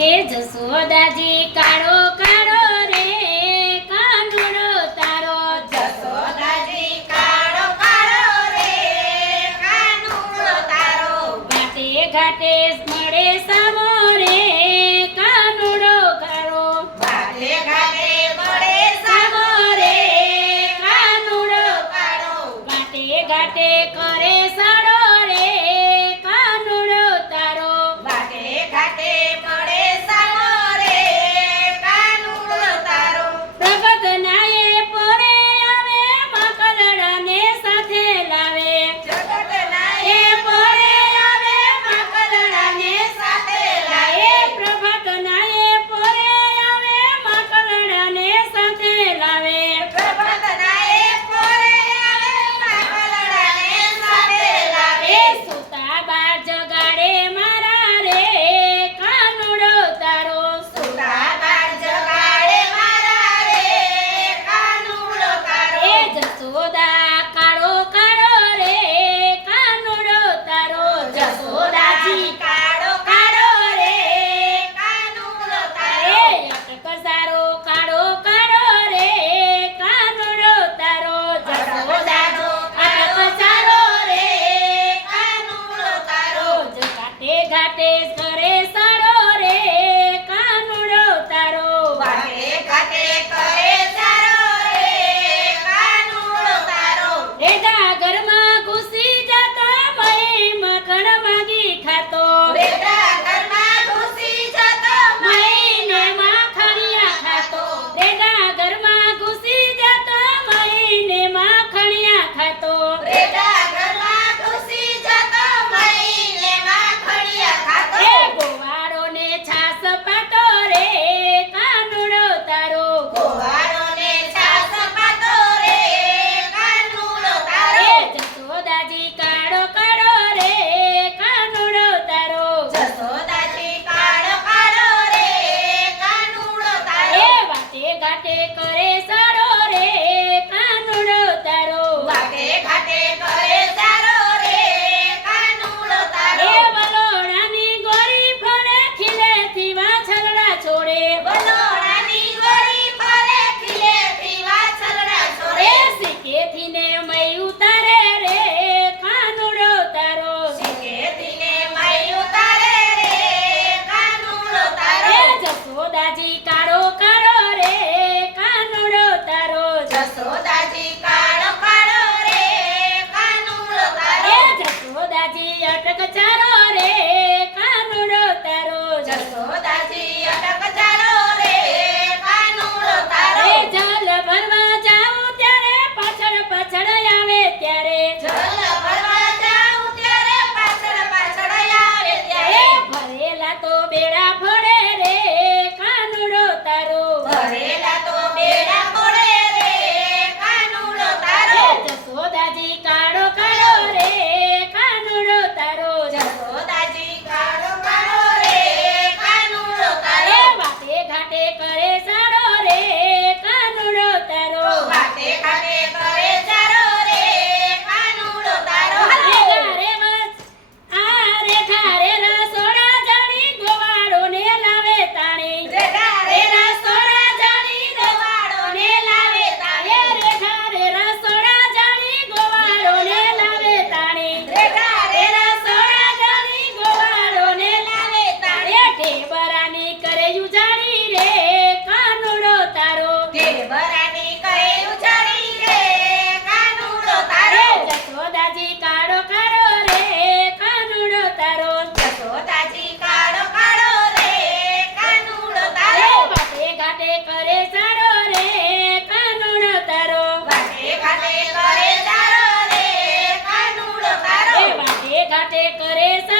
કે જસોદાજી કાળો કાળો રે કાનુડો તારો. જસોદાજી કાળો કાળો રે કાનુડો તારો. ઘાટે ઘાટે મળે સામો રે કાનુડો કાળો. ઘાટે ઘાટે મળે સામો રે કાનુડો કાળો ઘાટે ઘાટે કરે સાડો that is the coração. ઉજાડી રે કાનુડો તારો. તેલ ભરાની કરે ઉજાડી રે કાનુડો તારો. જસોદાજી કાળો કાળો રે કાનુડો તારો. જસોદાજી કાળો કાળો રે કાનુડો તારો. વાટે ઘાટે કરે સારો રે કાનુડો તારો. વાટે ઘાટે કરે સારો રે કાનુડો તારો. વાટે ઘાટે કરે સારો